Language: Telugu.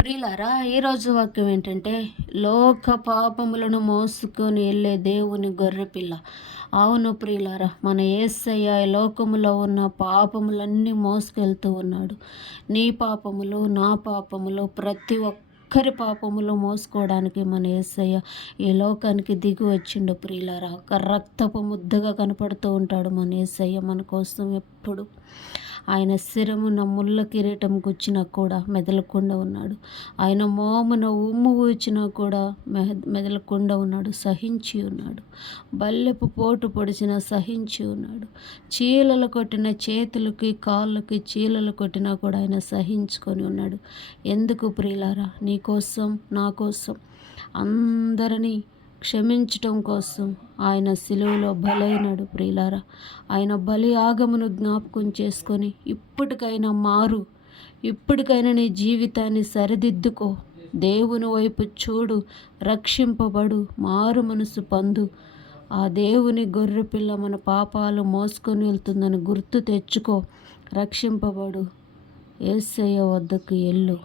ప్రియులారా ఈరోజు వాక్యం ఏంటంటే లోక పాపములను మోసుకొని వెళ్ళే దేవుని గొర్రెపిల్ల అవును ప్రియులారా మన ఏసయ్య లోకములో ఉన్న పాపములన్నీ మోసుకెళ్తూ ఉన్నాడు. నీ పాపములు నా పాపములు ప్రతి ఒక్కరి పాపములు మోసుకోవడానికి మన ఏసయ్య ఈ లోకానికి దిగి వచ్చిండు ప్రియులారా. ఒక రక్తపు ముద్దగా కనపడుతూ ఉంటాడు మన ఏసయ్య మన కోసం ఎప్పుడు. ఆయన శిరమున ముళ్ళ కిరీటం గుచ్చినా కూడా మెదలకుండా ఉన్నాడు. ఆయన మోమున ఉమ్ము వచ్చినా కూడా మెదలకుండా ఉన్నాడు సహించి ఉన్నాడు. బల్లెపు పోటు పొడిచిన సహించి ఉన్నాడు. చీలలు కొట్టిన చేతులకి కాళ్ళకి చీలలు కొట్టినా కూడా ఆయన సహించుకొని ఉన్నాడు. ఎందుకు ప్రియులారా? నీ కోసం నా కోసం అందరినీ క్షమించటం కోసం ఆయన సిలువలో బలైనడు ప్రియులారా. ఆయన బలి ఆగమును జ్ఞాపకం చేసుకొని ఇప్పటికైనా మారు. ఇప్పటికైనా నీ జీవితాన్ని సరిదిద్దుకో. దేవుని వైపు చూడు రక్షింపబడు మారు మనసు పందు. ఆ దేవుని గొర్రెపిల్ల మన పాపాలు మోసుకొని వెళ్తుందని గుర్తు తెచ్చుకో. రక్షింపబడు. ఏసయ్య వద్దకు ఎల్లు